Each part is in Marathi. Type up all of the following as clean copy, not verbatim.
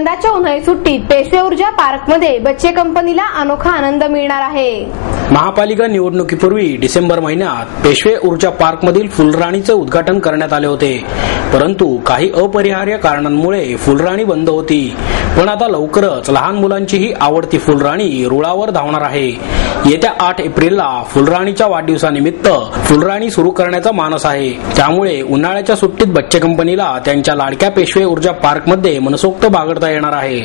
यंदाच्या उन्हाळी सुट्टीत पेशवे ऊर्जा पार्कमध्ये बच्चे कंपनीला अनोखा आनंद मिळणार आहे। महापालिका निवडणुकीपूर्वी डिसेंबर महिन्यात पेशवे ऊर्जा पार्कमधील फुलराणीचे उद्घाटन करण्यात आले होते, परंतु काही अपरिहार्य कारणांमुळे फुलराणी बंद होती। पण आता लवकरच लहान मुलांची ही आवडती फुलराणी रुळावर धावणार आहे। येत्या 8 एप्रिलला फुलराणीच्या वाढदिवसानिमित्त फुलराणी सुरू करण्याचा मानस आहे। त्यामुळे उन्हाळ्याच्या सुट्टीत बच्चे कंपनीला त्यांच्या लाडक्या पेशवे ऊर्जा पार्कमध्ये मनसोक्त बागडता येणार आहे।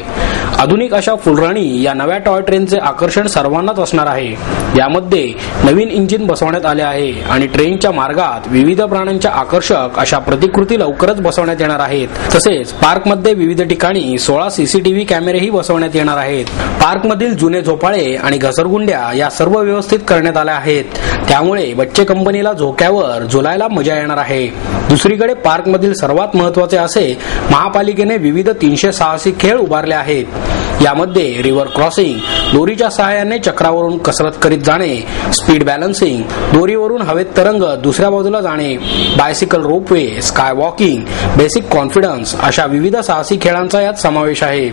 आधुनिक अशा फुलराणी या नव्या टॉय ट्रेनचे आकर्षण सर्वांनाच असणार आहे। यामध्ये नवीन इंजिन बसवण्यात आले आहे आणि ट्रेनच्या मार्गात विविध प्राण्यांच्या आकर्षक अशा प्रतिकृती लवकरच बसवण्यात येणार आहेत। तसेच पार्कमध्ये विविध ठिकाणी 16 सीसीटीव्ही कॅमेरेही बसवण्यात येणार आहेत। पार्कमधील जुने झोपाळे आणि घसरगुंड्या या सर्व व्यवस्थित करण्यात आल्या आहेत। त्यामुळे बच्चे कंपनीला झोक्यावर झुलायला मजा येणार आहे। दुसरीकडे पार्कमधील सर्वात महत्त्वाचे असे महापालिकेने विविध 300 साहसी खेळ उभारले आहेत। यामध्ये रिव्हर क्रॉसिंग, दोरीच्या सहाय्याने चक्रावरून कसरत करीत जाणे, स्पीड बॅलन्सिंग, दोरीवरून हवेत तरंगत दुसऱ्या बाजूला जाणे, bicycle ropeway, sky walking, basic confidence अशा विविध साहसी खेळांचा यात समावेश आहे।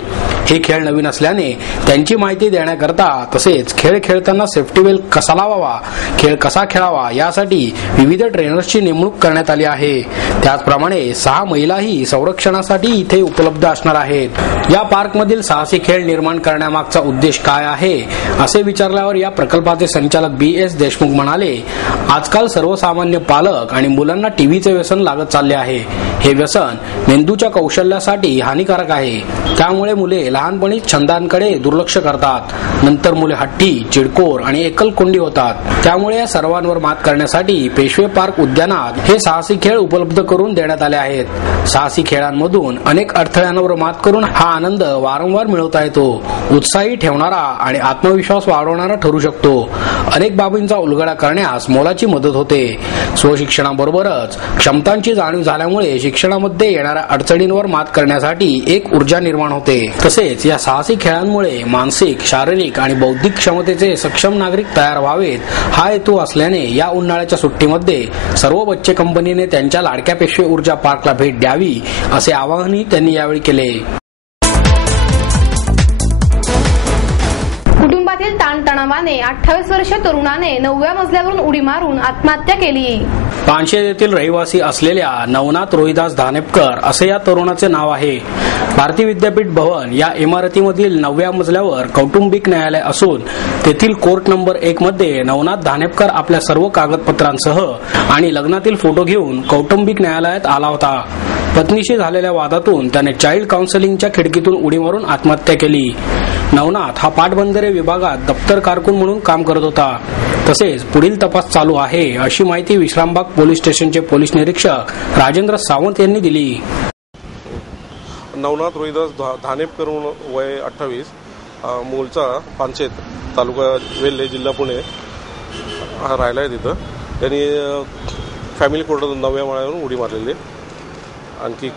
हे खेळ नवीन असल्याने त्यांची माहिती देण्याकरता तसेच खेळ खेळताना सेफ्टी बेल्ट कसा लावावा, खेळ कसा खेळावा यासाठी विविध ट्रेनर्सची नेमणूक करण्यात आली आहे। त्याचप्रमाणे 6 महिलाही संरक्षणासाठी इथे उपलब्ध असणार आहेत। या पार्कमधील साहसी खेळ निर्माण करण्यामागचा उद्देश काय आहे असे विचारल्यावर या प्रकल्पाचे संचालक BS देशमुख म्हणाले, आजकाल सर्वसामान्य पालक आणि मुलांना टीव्हीचे व्यसन लागत चालले आहे। हे व्यसन मेंदूच्या कौशल्यासाठी हानिकारक आहे। त्यामुळे मुले लहानपणी छंदांकडे दुर्लक्ष करतात, नंतर मुले हट्टी, चिडकोर आणि एकलकोंडी होतात। त्यामुळे या सर्वांवर मात करण्यासाठी पेशवे पार्क उद्यानात हे साहसी खेळ उपलब्ध करून देण्यात आले आहेत। साहसी खेळांमधून अनेक अडथळ्यांवर मात करून हा आनंद वारंवार मिळवता येतो, उत्साही ठेवणारा आणि आत्मविश्वास वाढवणारा ठरू शकतो। अनेक बाबींचा उलगडा करण्यास मोलाची मदत होते। स्वशिक्षणाबरोबरच क्षमतांची जाणीव झाल्यामुळे शिक्षणामध्ये येणाऱ्या अडचणींवर मात करण्यासाठी एक ऊर्जा निर्माण होते। तसेच या साहसी खेळांमुळे मानसिक, शारीरिक आणि बौद्धिक क्षमतेचे सक्षम नागरिक तयार व्हावेत हा हेतू असल्याने या उन्हाळ्याच्या सुट्टीमध्ये सर्व बच्चे कंपनीने त्यांच्या लाडक्या पेशवे ऊर्जा पार्कला भेट द्यावी असे आवाहनही त्यांनी यावेळी केले। कुटुंबातील ताणतणावाने 28 वर्षीय तरुणाने 9व्या मजल्यावरून उडी मारून आत्महत्या केली। पानशेत येथील रहिवासी असलेल्या नवनाथ रोहिदास धानेपकर असे या तरुणाचे नाव आहे। भारतीय विद्यापीठ भवन या इमारतीमधील 9व्या मजल्यावर कौटुंबिक न्यायालय असून तेथील कोर्ट नंबर 1 मध्ये नवनाथ धानेपकर आपल्या सर्व कागदपत्रांसह आणि लग्नातील फोटो घेऊन कौटुंबिक न्यायालयात आला होता। पत्नीशी झालेल्या वादातून त्याने चाइल्ड काउन्सिलिंगच्या खिडकीतून उडी मारून आत्महत्या केली। नवनाथ हा पाटबंधारे विभागात दप्तर कारकून म्हणून काम करत होता। तसेच पुढील तपास चालू आहे अशी माहिती विश्रामबाग पोलीस स्टेशनचे पोलीस निरीक्षक राजेंद्र सावंत यांनी दिली। नवनाथ रोहिदास धानेपकर वय 28, मूळचा पानशेत, तालुका वेल्हे, जिल्हा पुणे राहिला आहे। तिथं त्यांनी फॅमिली कोर्टातून 9व्या माळ्यावरून उडी मारलेली। आणखी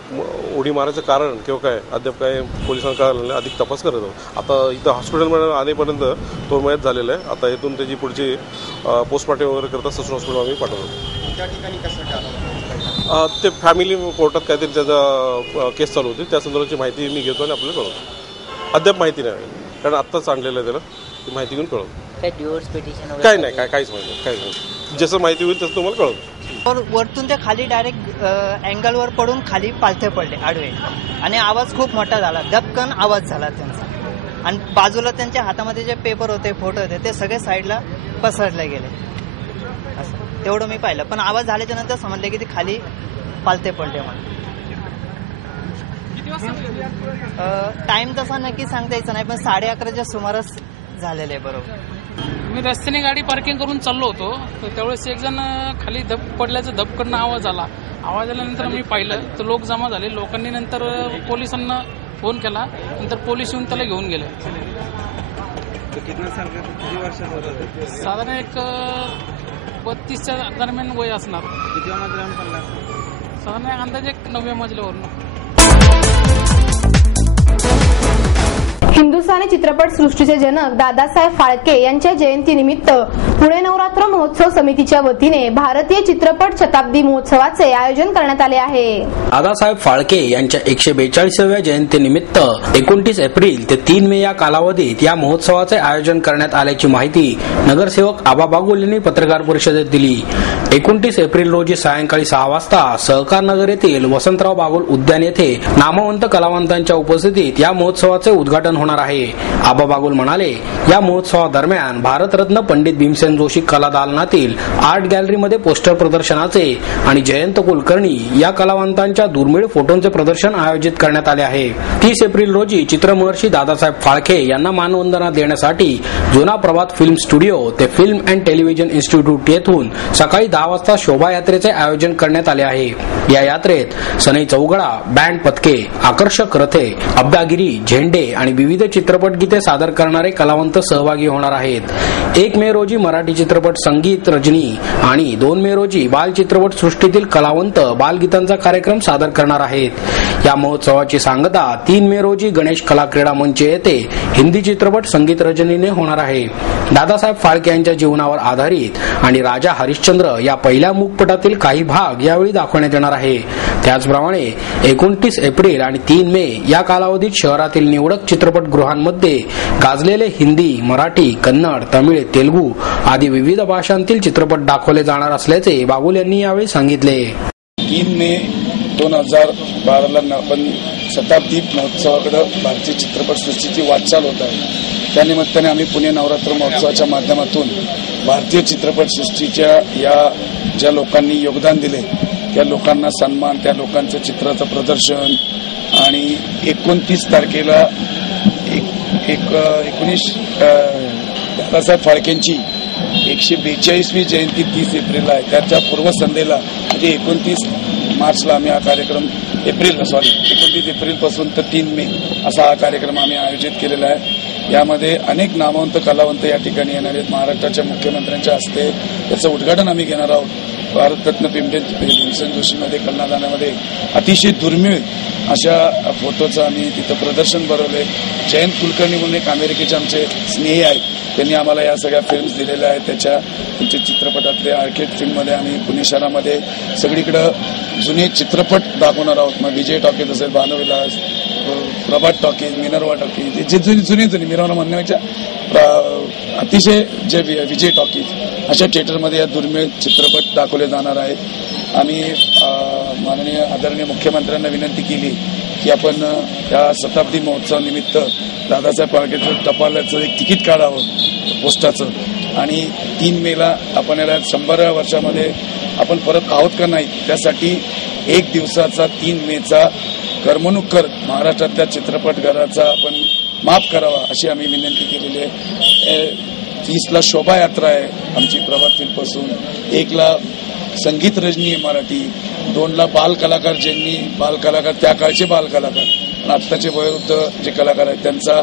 उडी मारायचं कारण किंवा काय अद्याप काय पोलिसांना कळालं नाही, अधिक तपास करत आहोत। आता इथं हॉस्पिटलमध्ये आणेपर्यंत तो मयत झालेला आहे। आता इथून त्याची पुढची पोस्टमॉर्टम वगैरे करता ससून हॉस्पिटल आम्ही पाठवतो। त्या ठिकाणी कसं ते फॅमिली कोर्टात काहीतरी त्याचा केस चालू होती, त्या संदर्भाची माहिती मी घेतो आणि आपल्याला कळवतो। अद्याप माहिती नाही, कारण आत्ताच आणलेलं आहे त्याला, ती माहिती घेऊन कळवतो। काय डिवोर्स पिटिशन काय नाही, काहीच माहिती नाही, काहीच नाही। जसं माहिती होईल तसं तुम्हाला कळवतो। वरतून ते खाली डायरेक्ट अँगलवर पडून खाली पालथे पडले आडवे आणि आवाज खूप मोठा झाला, धपकन आवाज झाला त्यांचा। आणि बाजूला त्यांच्या हातामध्ये जे पेपर होते, फोटो होते, ते सगळे साईडला पसरले गेले। असं तेवढं मी पाहिलं, पण आवाज झाल्याच्या नंतर समजले की ते खाली पालथे पडले म्हणून। टाइम तसा नक्की सांगता यायचं नाही, पण 11:30च्या सुमारास झालेलं आहे। बरोबर, मी रस्त्याने गाडी पार्किंग करून चाललो होतो, तर त्यावेळेस एक जण खाली पडल्याचं धपकडनं आवाज आला। आवाज आल्यानंतर मी पाहिलं तर लोक जमा झाले। लोकांनी नंतर पोलिसांना फोन केला, नंतर पोलीस येऊन त्याला घेऊन गेले। साधारण एक 32च्या दरम्यान वय असणार। साधारण अंदाजे 9व्या मजल्यावरून। हिंदुस्थानी चित्रपट सृष्टीचे जनक दादासाहेब फाळके यांच्या जयंतीनिमित्त पुणे नवरात्र महोत्सव समितीच्या वतीने भारतीय चित्रपट शताब्दी महोत्सवाचे आयोजन करण्यात आले आहे. दादासाहेब फाळके यांच्या 142व्या जयंतीनिमित्त 29 एप्रिल ते 3 मे या कालावधीत या महोत्सवाचे आयोजन करण्यात आल्याची माहिती नगरसेवक आबा बागुल यांनी पत्रकार परिषदेत दिली. 29 एप्रिल रोजी सायंकाळी 6 वाजता सहकार नगर येथील वसंतराव बागुल उद्यान येथे नामवंत कलावंतांच्या उपस्थितीत या महोत्सवाचे उद्घाटन होणार आहे. आबा बागुल म्हणाले, या महोत्सवादरम्यान भारतरत्न पंडित भीमसेन जोशी कला दालनातील आर्ट गॅलरीमध्ये पोस्टर प्रदर्शनाचे आणि जयंत कुलकर्णी या कलावंतांच्या दुर्मिळ फोटोंचे प्रदर्शन आयोजित करण्यात आले आहे. 30 एप्रिल रोजी चित्रमहर्षी दादासाहेब फाळके यांना मानवंदना देण्यासाठी जुना प्रभात फिल्म स्टुडिओ ते फिल्म अँड टेलिव्हिजन इन्स्टिट्यूट येथून सकाळी 10 वाजता शोभायात्रेचे आयोजन करण्यात आले आहे. या यात्रेत सनई चौघडा, बँड पथके, आकर्षक रथे, अब्दागिरी, झेंडे आणि विविध चित्रपट गीते सादर करणारे कलावंत सहभागी होणार आहेत. 1 मे रोजी मराठी चित्रपट संगीत रजनी आणि 2 मे रोजी बाल चित्रपट सृष्टीतील कलावंत बालगीतांचा कार्यक्रम सादर करणार आहेत. या महोत्सवाची सांगता 3 मे रोजी गणेश कला क्रीडा मंच येथे हिंदी चित्रपट संगीत रजनीने होणार आहे. दादासाहेब फाळके यांच्या जीवनावर आधारित आणि राजा हरिश्चंद्र या पहिल्या मूकपटातील काही भाग यावेळी दाखवण्यात येणार आहे. त्याचप्रमाणे 29 एप्रिल आणि 3 मे या कालावधीत शहरातील निवडक चित्रपटगृहांमध्ये गाजलेले हिंदी, मराठी, कन्नड, तमिळ, तेलुगू आदी विविध भाषांतील चित्रपट दाखवले जाणार असल्याचे बागुल यांनी यावेळी सांगितले. 3 मे 2012 आपण शताब्दी महोत्सवाकडे भारतीय चित्रपट सृष्टीची वाटचाल होत आहे. त्यानिमित्ताने आम्ही पुणे नवरात्र महोत्सवाच्या माध्यमातून भारतीय चित्रपट सृष्टीच्या या ज्या लोकांनी योगदान दिले त्या लोकांना सन्मान, त्या लोकांचं चित्राचं प्रदर्शन आणि 29 तारखेला 19 दादासाहेब फाळकेंची 142वी जयंती 30 एप्रिलला आहे. त्याच्या पूर्वसंध्येला म्हणजे 29 मार्चला आम्ही हा कार्यक्रम 29 एप्रिलपासून तर 3 मे असा हा कार्यक्रम आम्ही आयोजित केलेला आहे. यामध्ये अनेक नामवंत कलावंत या ठिकाणी येणार आहेत. महाराष्ट्राच्या मुख्यमंत्र्यांच्या हस्ते त्याचं उद्घाटन आम्ही घेणार आहोत. भारतरत्न भीमसेन जोशीमध्ये कलादानामध्ये अतिशय दुर्मिळ अशा फोटोचं आम्ही तिथं प्रदर्शन भरवलंय. जयंत कुलकर्णी म्हणून एक अमेरिकेचे आमचे स्नेही आहेत, त्यांनी आम्हाला या सगळ्या फिल्म्स दिलेल्या आहेत. त्यांच्या चित्रपटातले आर्केड फिल्ममध्ये आम्ही पुणे शहरामध्ये सगळीकडे जुने चित्रपट दाखवणार आहोत. मग विजय टॉकीज असेल, भानुविलास, प्रभात टॉकीज, मिनर्वा टॉकीज, जे जुनी मिरवणं म्हणण्यापेक्षा अतिशय जे विजय टॉकीज अशा थिएटरमध्ये या दुर्मिळ चित्रपट दाखवले जाणार आहेत. आम्ही माननीय आदरणीय मुख्यमंत्र्यांना विनंती केली की आपण या शताब्दी महोत्सवानिमित्त दादासाहेब फाळकेचं टपालाचं एक तिकीट काढावं पोस्टाचं आणि 3 मेला आपण याला 100व्या वर्षामध्ये आपण परत आहोत का नाही त्यासाठी 1 दिवसाचा 3 मेचा करमणूक कर महाराष्ट्रातल्या चित्रपटगृहाचा आपण माफ करावा अशी आम्ही विनंती केलेली आहे. 30ला शोभायात्रा आहे आमची प्रभात फिल्मपासून, 1ला संगीत रजनी आहे मराठी, 2ला बालकलाकार ज्यांनी बालकलाकार त्या काळचे बालकलाकार आत्ताचे वयोवृद्ध जे कलाकार आहेत त्यांचा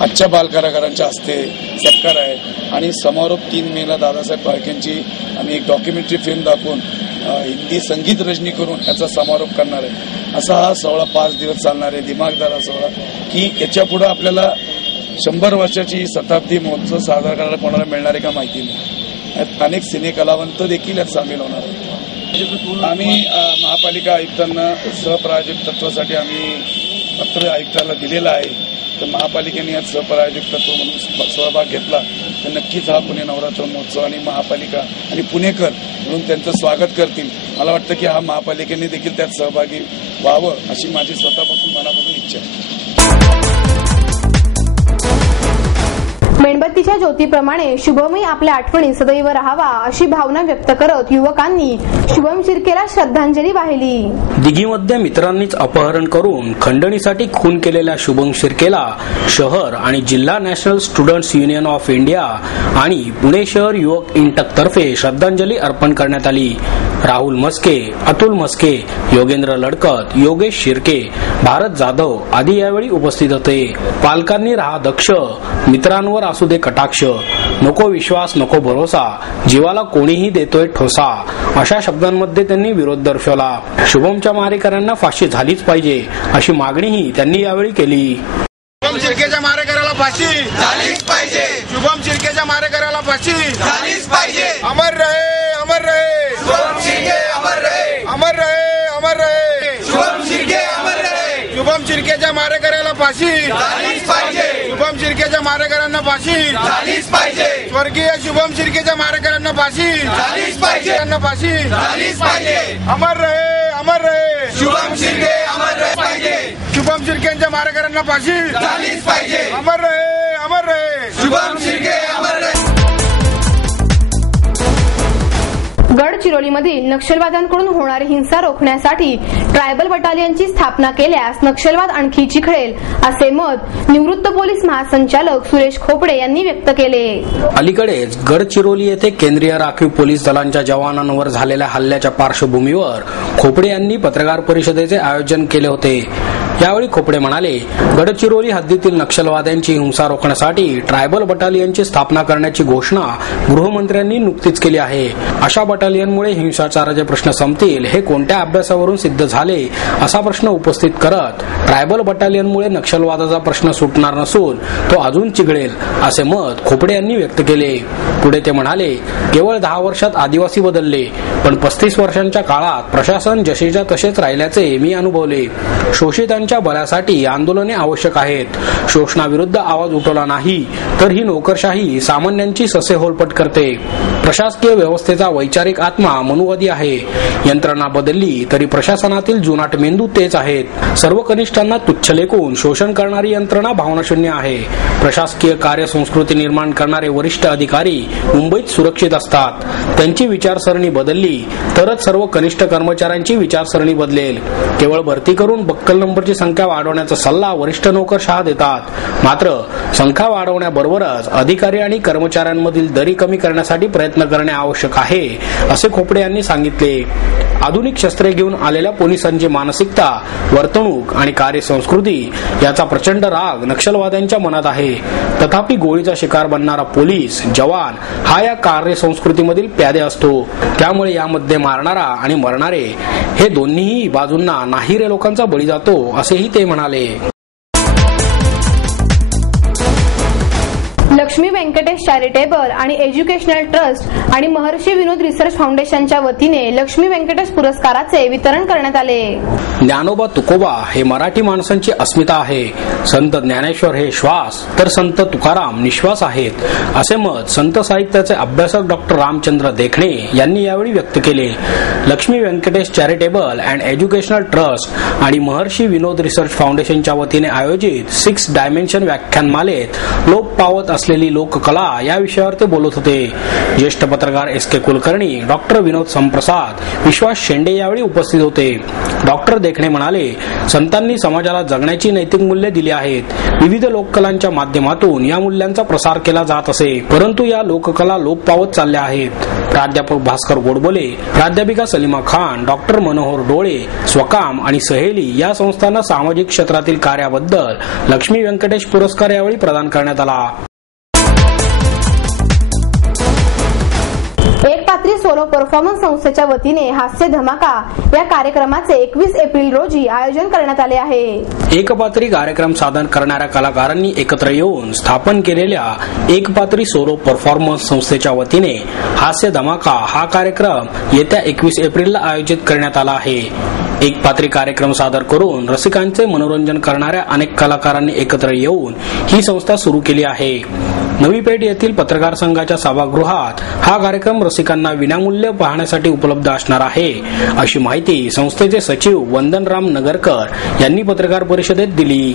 आजच्या बालकलाकारांच्या हस्ते सत्कार आहे. आणि समारोप 3 मेला दादासाहेब फाळकेंची आम्ही एक डॉक्युमेंटरी फिल्म दाखवून हिंदी संगीत रजनी करून याचा समारोप करणार आहे. असा हा सोहळा 5 दिवस चालणार आहे, दिमागदार हा सोहळा की याच्या पुढे आपल्याला 100 वर्षाची शताब्दी महोत्सव साजरा करायला कोणाला मिळणार आहे का माहिती नाही. यात अनेक सिने कलावंत देखील यात सामील होणार आहेत. आम्ही महापालिका आयुक्तांना सहप्रायोजक तत्वासाठी आम्ही पत्र आयुक्ताला दिलेलं आहे. तर महापालिकेने यात सहप्रायोजक तत्व म्हणून सहभाग घेतला तर नक्कीच हा पुणे नवरात्र महोत्सव आणि महापालिका आणि पुणेकर म्हणून त्यांचं स्वागत करतील. मला वाटतं की हा महापालिकेने देखील त्यात सहभागी व्हावं अशी माझी स्वतःपासून मनापासून इच्छा आहे. मेणबत्तीच्या ज्योतीप्रमाणे शुभमही आपल्या आठवणी सदैव राहावा अशी भावना व्यक्त करत युवकांनी शुभम शिर्केला श्रद्धांजली वाहिली. दिघीमध्ये मित्रांनीच अपहरण करून खंडणीसाठी खून केलेल्या शुभम शिर्केला शहर आणि जिल्हा national students union of India आणि पुणे शहर युवक इंटक तर्फे श्रद्धांजली अर्पण करण्यात आली. राहुल मस्के, अतुल मस्के, योगेंद्र लडकत, योगेश शिर्के, भारत जाधव आदी यावेळी उपस्थित होते. पालकांनी राहा दक्ष, मित्रांवर असू दे कटाक्ष, नको विश्वास नको भरोसा, जीवाला कोणीही देतोय ठोसा अशा शब्दांमध्ये त्यांनी विरोध दर्शवला. शुभमच्या मारेकऱ्यांना फाशी झालीच पाहिजे अशी मागणीही त्यांनी यावेळी केली. शिर्केच्या मारेकऱ्याला फाशी झालीच पाहिजे. शुभम शिर्केच्या मारेकऱ्याला फाशी झालीच पाहिजे. अमर रहे अमर रहे शुभम शिर्के अमर रहे. अमर रहे अमर रहे शुभम शिर्के अमर रहे. शुभम शिर्केच्या मारेकऱ्याला फाशी झालीच पाहिजे. शुभम शिर्केच्या मारेकऱ्यांना फाशी झालीच पाहिजे. स्वर्गीय शुभम शिर्केच्या मारेकऱ्यांना फाशी झालीच पाहिजे. त्यांना फाशी झालीच पाहिजे. अमर रहे अमर रहे शुभम शिर्के अमर रहे पाहिजे. शुभम शिर्केच्या मारेकऱ्यांना फाशी झालीच पाहिजे. अमर रहे अमर रहे शुभम शिर्के अमर रहे. गडचिरोलीमधील नक्षलवाद्यांकडून होणारी हिंसा रोखण्यासाठी ट्रायबल बटालियनची स्थापना केल्यास नक्षलवाद आणखी चिखळेल असे मत निवृत्त पोलीस महासंचालक सुरेश खोपडे यांनी व्यक्त केले. अलीकडेच गडचिरोली येथे केंद्रीय राखीव पोलीस दलांच्या जवानांवर झालेल्या हल्ल्याच्या पार्श्वभूमीवर खोपडे यांनी पत्रकार परिषदेचे आयोजन केले होते. यावेळी खोपडे म्हणाले, गडचिरोली हद्दीतील नक्षलवाद्यांची हिंसा रोखण्यासाठी ट्रायबल बटालियनची स्थापना करण्याची घोषणा गृहमंत्र्यांनी नुकतीच केली आहे. अशा बटालियनमुळे हिंसाचाराचे प्रश्न संपतील हे कोणत्या अभ्यासावरून सिद्ध झाले असा प्रश्न उपस्थित करत ट्रायबल बटालियनमुळे नक्षलवादाचा प्रश्न सुटणार नसून तो अजून चिघळेल असे मत खोपडे यांनी व्यक्त केले. पुढे ते म्हणाले, केवळ 10 वर्षात आदिवासी बदलले, पण 35 वर्षांच्या काळात प्रशासन जसेच्या तसेच राहिल्याचे मी अनुभवले. शोषितांच्या भल्यासाठी आंदोलने आवश्यक आहेत. शोषणाविरुद्ध आवाज उठवला नाही तर ही नोकरशाही सामान्यांची ससेहोलपट करते. प्रशासकीय व्यवस्थेचा वैचारिक आत्मा मनुवादी आहे. यंत्रणा बदलली तरी प्रशासनातील जुनाट मेंदू तेच आहेत. सर्व कनिष्ठांना तुच्छ लेखून शोषण करणारी यंत्रणा भावनाशून्य आहे. प्रशासकीय कार्यसंस्कृती निर्माण करणारे वरिष्ठ अधिकारी मुंबईत सुरक्षित असतात. त्यांची विचारसरणी बदलली तरच सर्व कनिष्ठ कर्मचाऱ्यांची विचारसरणी बदलेल. केवळ भरती करून बक्कल नंबरची संख्या वाढवण्याचा सल्ला वरिष्ठ नोकरशहा देतात. मात्र संख्या वाढवण्याबरोबरच अधिकारी आणि कर्मचाऱ्यांमधील दरी कमी करण्यासाठी प्रयत्न करणे आवश्यक आहे असे खोपडे यांनी सांगितले. आधुनिक शस्त्रे घेऊन आलेल्या पोलिसांची मानसिकता, वर्तणूक आणि कार्यसंस्कृती याचा प्रचंड राग नक्षलवाद्यांच्या मनात आहे. तथापि गोळीचा शिकार बनणारा पोलीस जवान हा या कार्यसंस्कृतीमधील प्यादे असतो. त्यामुळे यामध्ये मारणारा आणि मरणारे हे दोन्हीही बाजूंना नाहीरे लोकांचा बळी जातो असेही ते म्हणाले. लक्ष्मी व्यंकटेश चॅरिटेबल आणि एज्युकेशनल ट्रस्ट आणि महर्षी विनोद रिसर्च फाउंडेशनच्या वतीने लक्ष्मी व्यंकटेश पुरस्काराचे वितरण करण्यात आले. ज्ञानोबा तुकोबा हे मराठी माणसांची अस्मिता आहे. संत ज्ञानेश्वर हे श्वास तर संत तुकाराम निश्वास आहेत असे मत संत साहित्याचे अभ्यासक डॉक्टर रामचंद्र देखणे यांनी यावेळी व्यक्त केले. Lakshmi Venkatesh charitable and educational trust आणि महर्षी विनोद रिसर्च फाउंडेशनच्या वतीने आयोजित 6 डायमेन्शन व्याख्यानमालेत लोप पावत असलेली लोककला या विषयावर ते बोलत होते. ज्येष्ठ पत्रकार SK कुलकर्णी, डॉक्टर विनोद संप्रसाद, विश्वास शेंडे यावेळी उपस्थित होते. डॉक्टर देखणे म्हणाले, संतांनी समाजाला जगण्याची नैतिक मूल्ये दिली आहेत. विविध लोककलांच्या माध्यमातून या मूल्यांचा प्रसार केला जात असे, परंतु या लोककला लोप पावत चालल्या आहेत. प्राध्यापक भास्कर गोडबोले, प्राध्यापिका सलीमा खान, डॉक्टर मनोहर डोळे, स्वकाम आणि सहेली या संस्थांना सामाजिक क्षेत्रातील कार्याबद्दल लक्ष्मी व्यंकटेश पुरस्कार यावेळी प्रदान करण्यात आला. एक पात्री सोलो परफॉर्मन्स संस्थेच्या वतीने हास्य धमाका या कार्यक्रमाचे 21 एप्रिल रोजी आयोजन करण्यात आले आहे. एकपात्री कार्यक्रम सादर करणाऱ्या कलाकारांनी एकत्र येऊन स्थापन केलेल्या एकपात्री सोलो परफॉर्मन्स संस्थेच्या वतीने हास्य धमाका हा कार्यक्रम येत्या 21 एप्रिलला आयोजित करण्यात आला आहे. एकपात्री कार्यक्रम सादर करून रसिकांचे मनोरंजन करणाऱ्या अनेक कलाकारांनी एकत्र येऊन ही संस्था सुरू केली आहे. नवी पेठ येथील पत्रकार संघाच्या सभागृहात हा कार्यक्रम रसिकांना विनामूल्य पाहण्यासाठी उपलब्ध असणार आहे अशी माहिती संस्थेचे सचिव वंदनराम नगरकर यांनी पत्रकार परिषदेत दिली.